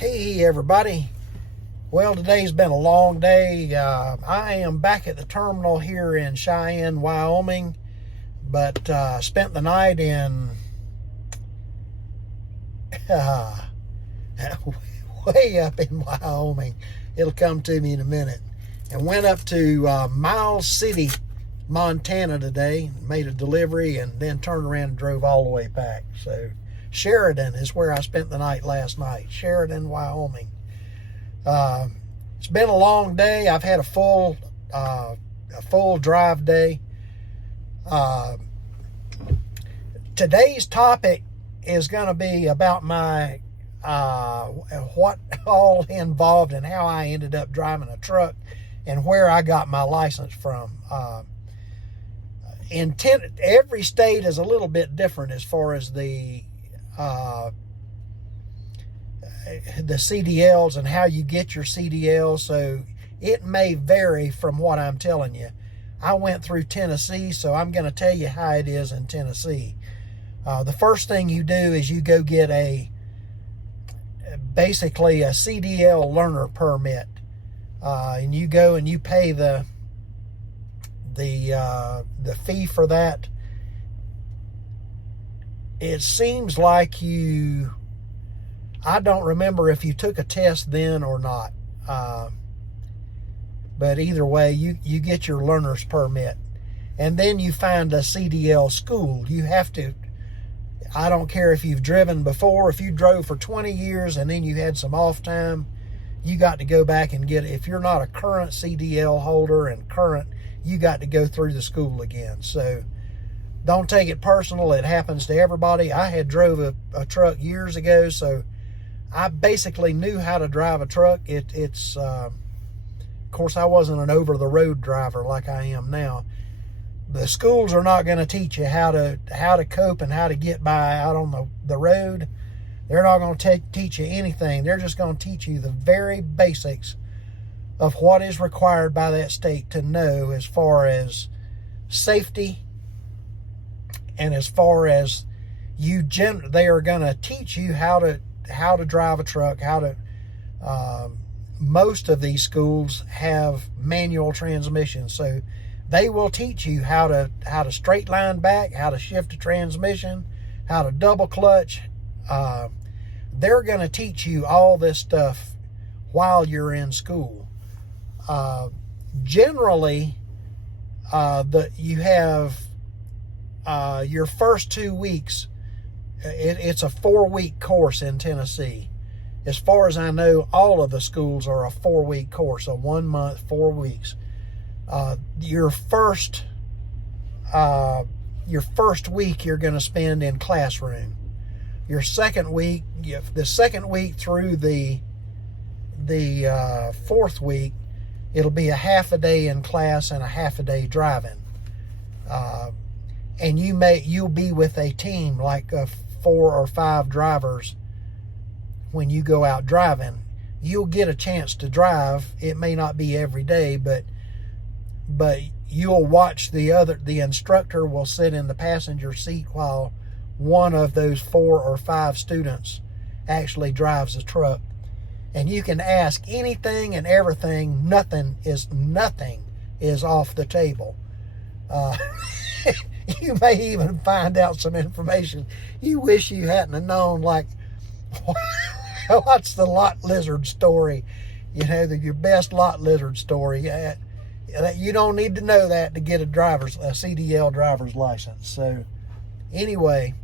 Hey everybody. Well, today's been a long day. I am back at the terminal here in Cheyenne, Wyoming, but spent the night in way up in Wyoming. It'll come to me in a minute. And went up to Miles City, Montana today, made a delivery, and then turned around and drove all the way back. So Sheridan is where I spent the night last night. Sheridan, Wyoming. It's been a long day. I've had a full drive day. Today's topic is going to be about my what all involved and how I ended up driving a truck and where I got my license from. Every state is a little bit different as far as the CDLs and how you get your CDL, so it may vary from what I'm telling you. I went through Tennessee, so I'm going to tell you how it is in Tennessee. The first thing you do is you go get basically a CDL learner permit, and you go and you pay the fee for that. It seems like I don't remember if you took a test then or not. But either way, you get your learner's permit. And then you find a CDL school. You have to, I don't care if you've driven before, if you drove for 20 years and then you had some off time, you got to go back and get it. If you're not a current CDL holder and current, you got to go through the school again. So don't take it personal. It happens to everybody. I had drove a truck years ago, so I basically knew how to drive a truck. Of course, I wasn't an over-the-road driver like I am now. The schools are not going to teach you how to cope and how to get by out on the road. They're not going to teach you anything. They're just going to teach you the very basics of what is required by that state to know as far as safety and as far as they are going to teach you how to drive a truck, most of these schools have manual transmissions, so they will teach you how to straight line back, how to shift a transmission, how to double clutch. They're going to teach you all this stuff while you're in school. Generally, you have your first 2 weeks. It's a 4-week course in Tennessee. As far as I know, all of the schools are a 4-week course, a 1 month, 4 weeks. Your first week you're going to spend in classroom. Your second week, the second week through the fourth week, it'll be a half a day in class and a half a day driving. And you'll be with a team like 4 or 5 drivers. When you go out driving, you'll get a chance to drive. It may not be every day, but you'll watch the instructor will sit in the passenger seat while one of those 4 or 5 students actually drives the truck. And you can ask anything and everything. Nothing is off the table. You may even find out some information you wish you hadn't have known, like what's the lot lizard story? Your best lot lizard story. You don't need to know that to get a CDL driver's license. So anyway,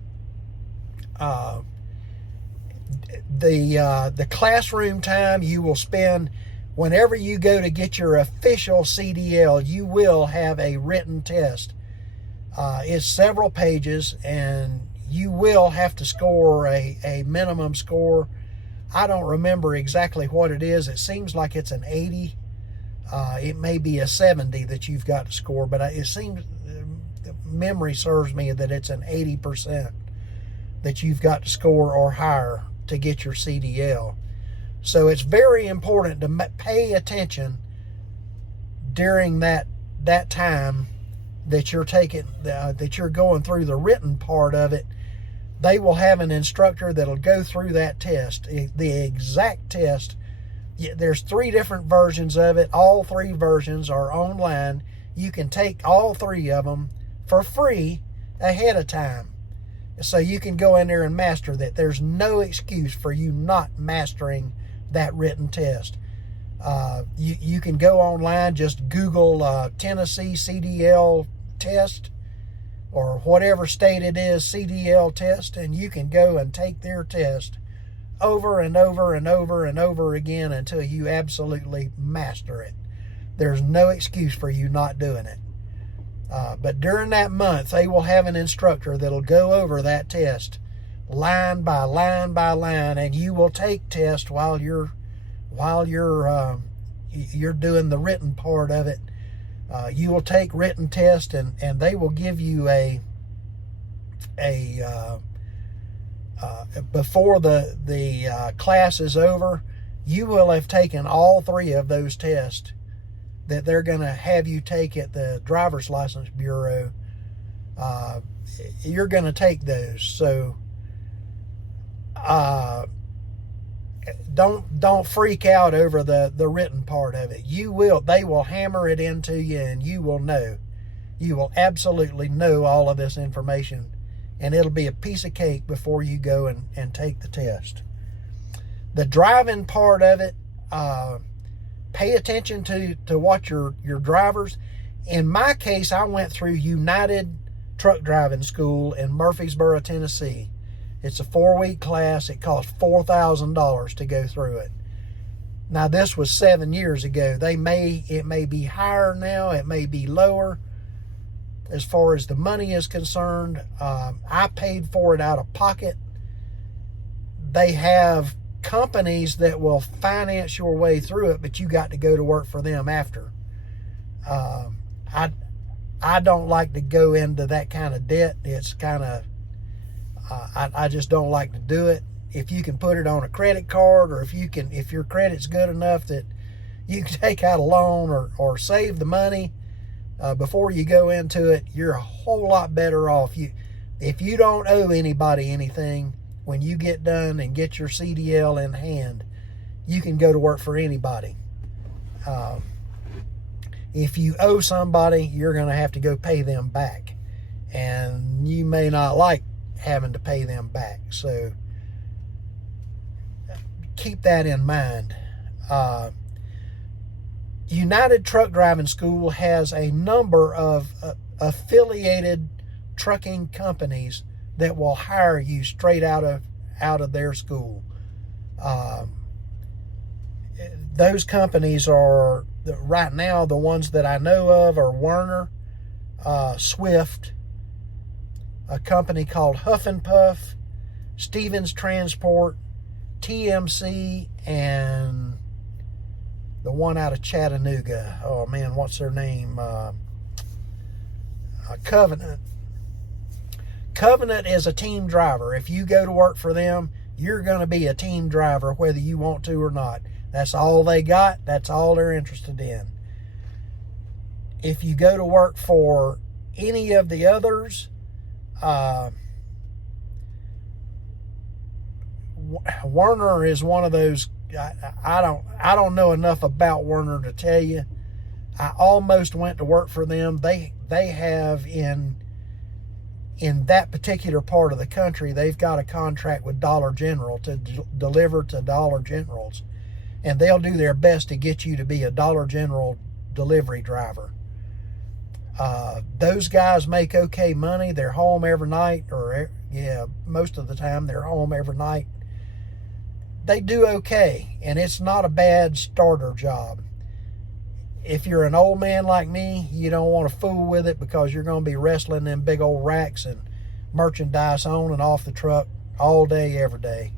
the classroom time you will spend whenever you go to get your official CDL, you will have a written test. It's several pages, and you will have to score a minimum score. I don't remember exactly what it is. It seems like it's an 80. It may be a 70 that you've got to score, but it seems, memory serves me that it's an 80% that you've got to score or higher to get your CDL. So it's very important to pay attention during that time that you're taking, that you're going through the written part of it, they will have an instructor that'll go through that test, the exact test. There's 3 different versions of it. All 3 versions are online. You can take all 3 of them for free ahead of time. So you can go in there and master that. There's no excuse for you not mastering that written test. You can go online, just Google Tennessee CDL test, or whatever state it is, CDL test, and you can go and take their test over and over and over and over again until you absolutely master it. There's no excuse for you not doing it. But during that month, they will have an instructor that'll go over that test line by line by line, and you will take tests while you're doing the written part of it. You will take written tests, and they will give you before the class is over, you will have taken all 3 of those tests that they're going to have you take at the Driver's License Bureau. You're going to take those. So don't freak out over the written part of it. They will hammer it into you, and you will know. You will absolutely know all of this information, and it'll be a piece of cake before you go and take the test. The driving part of it, pay attention to what your drivers. In my case, I went through United Truck Driving School in Murfreesboro, Tennessee. It's a 4-week class. It costs $4,000 to go through it. Now, this was 7 years ago. It may be higher now. It may be lower as far as the money is concerned. I paid for it out of pocket. They have companies that will finance your way through it, but you got to go to work for them after. I don't like to go into that kind of debt. It's kind of, I just don't like to do it. If you can put it on a credit card, or if your credit's good enough that you can take out a loan or save the money before you go into it, you're a whole lot better off. If you don't owe anybody anything, when you get done and get your CDL in hand, you can go to work for anybody. If you owe somebody, you're going to have to go pay them back. And you may not like having to pay them back. So keep that in mind. United Truck Driving School has a number of affiliated trucking companies that will hire you straight out of their school. Those companies are, right now, the ones that I know of are Werner, Swift, a company called Huff and Puff, Stevens Transport, TMC, and the one out of Chattanooga. Oh man, what's their name? Covenant. Covenant is a team driver. If you go to work for them, you're going to be a team driver whether you want to or not. That's all they got. That's all they're interested in. If you go to work for any of the others, Werner is one of those. I don't know enough about Werner to tell you. I almost went to work for them. They have in that particular part of the country, they've got a contract with Dollar General to deliver to Dollar Generals, and they'll do their best to get you to be a Dollar General delivery driver. Those guys make okay money. They're home every night, most of the time they're home every night. They do okay, and it's not a bad starter job. If you're an old man like me, you don't want to fool with it, because you're going to be wrestling them big old racks and merchandise on and off the truck all day, every day.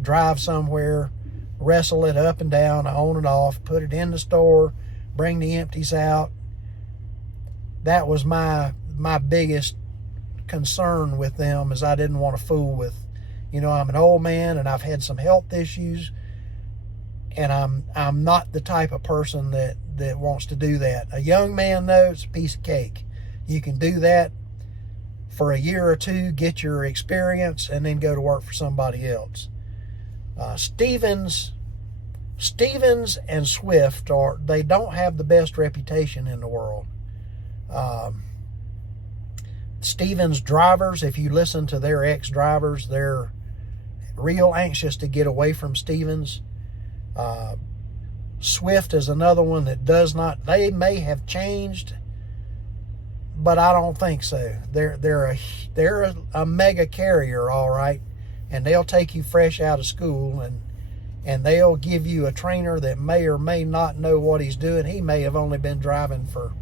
Drive somewhere, wrestle it up and down, on and off, put it in the store, bring the empties out. That was my biggest concern with them, is I didn't want to fool with. I'm an old man, and I've had some health issues, and I'm not the type of person that wants to do that. A young man, though, it's a piece of cake. You can do that for a year or two, get your experience, and then go to work for somebody else. Stevens and Swift they don't have the best reputation in the world. Stevens drivers, if you listen to their ex-drivers, they're real anxious to get away from Stevens. Swift is another one that does not. They may have changed, but I don't think so. They're a mega carrier, all right, and they'll take you fresh out of school, and they'll give you a trainer that may or may not know what he's doing. He may have only been driving for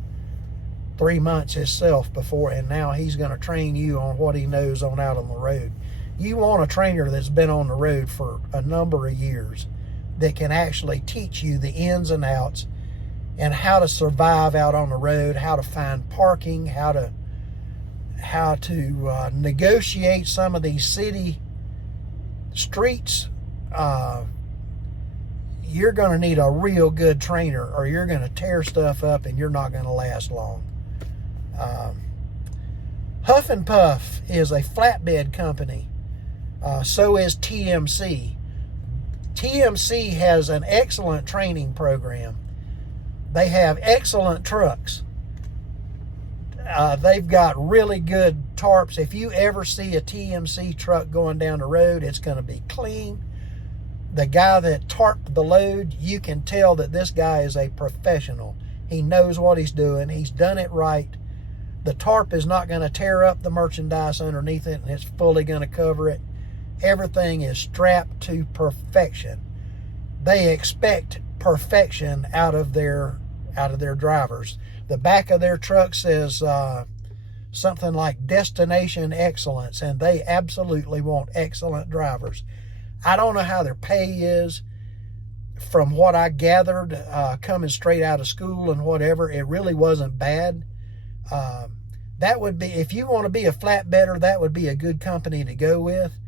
3 months himself before, and now he's going to train you on what he knows on out on the road. You want a trainer that's been on the road for a number of years, that can actually teach you the ins and outs and how to survive out on the road, how to find parking, how to negotiate some of these city streets. You're going to need a real good trainer, or you're going to tear stuff up and you're not going to last long. Huff and Puff is a flatbed company. So is TMC. TMC has an excellent training program. They have excellent trucks. They've got really good tarps. If you ever see a TMC truck going down the road, it's going to be clean. The guy that tarped the load, you can tell that this guy is a professional. He knows what he's doing. He's done it right. The tarp is not going to tear up the merchandise underneath it, and it's fully going to cover it. Everything is strapped to perfection. They expect perfection out of their drivers. The back of their truck says something like Destination Excellence, and they absolutely want excellent drivers. I don't know how their pay is. From what I gathered, coming straight out of school and whatever, it really wasn't bad. That would be, if you want to be a flatbedder, that would be a good company to go with.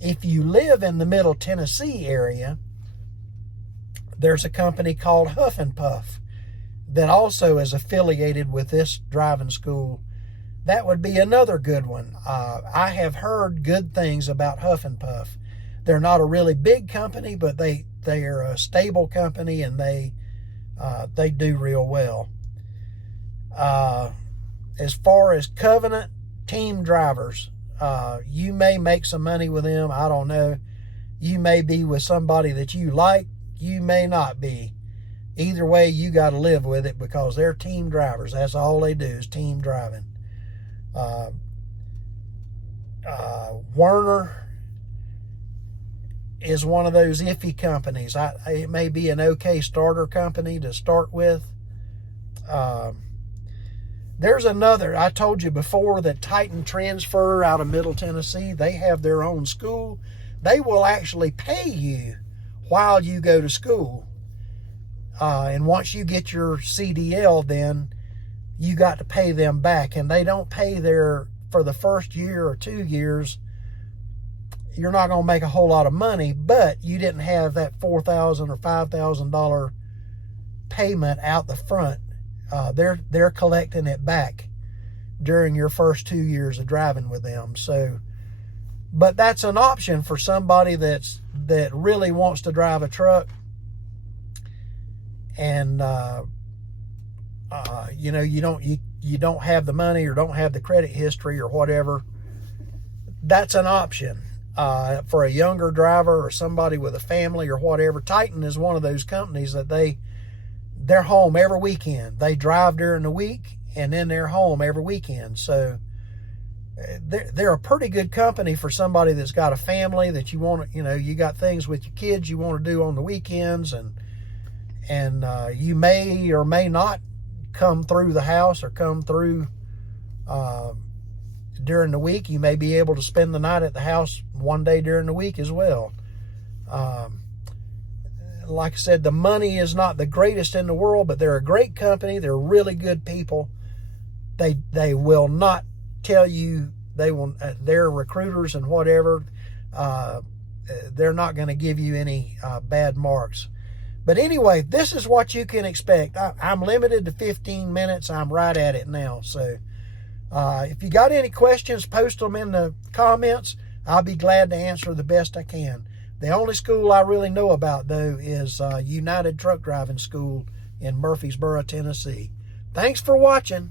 If you live in the Middle Tennessee area, there's a company called Huff and Puff that also is affiliated with this driving school. That would be another good one. I have heard good things about Huff and Puff. They're not a really big company, but they are a stable company, and they do real well. As far as Covenant team drivers, you may make some money with them. I don't know. You may be with somebody that you like. You may not be. Either way, you got to live with it, because they're team drivers. That's all they do is team driving. Werner is one of those iffy companies. It may be an okay starter company to start with. There's another, I told you before, that Titan Transfer out of Middle Tennessee. They have their own school. They will actually pay you while you go to school. And once you get your CDL, then you got to pay them back. And they don't pay for the first year or 2 years. You're not going to make a whole lot of money, but you didn't have that $4,000 or $5,000 payment out the front. They're collecting it back during your first 2 years of driving with them. So, but that's an option for somebody that really wants to drive a truck, and you don't have the money or don't have the credit history or whatever. That's an option for a younger driver or somebody with a family or whatever. Titan is one of those companies that they're home every weekend. They drive during the week, and then they're home every weekend. So they're a pretty good company for somebody that's got a family, that you want to, you got things with your kids you want to do on the weekends, and you may or may not come through the house or come through during the week. You may be able to spend the night at the house one day during the week as well. Like I said, the money is not the greatest in the world, but they're a great company. They're really good people. They will not tell you, they're recruiters and whatever. They're not going to give you any bad marks. But anyway, this is what you can expect. I'm limited to 15 minutes. I'm right at it now. So If you got any questions, post them in the comments. I'll be glad to answer the best I can. The only school I really know about, though, is United Truck Driving School in Murfreesboro, Tennessee. Thanks for watching.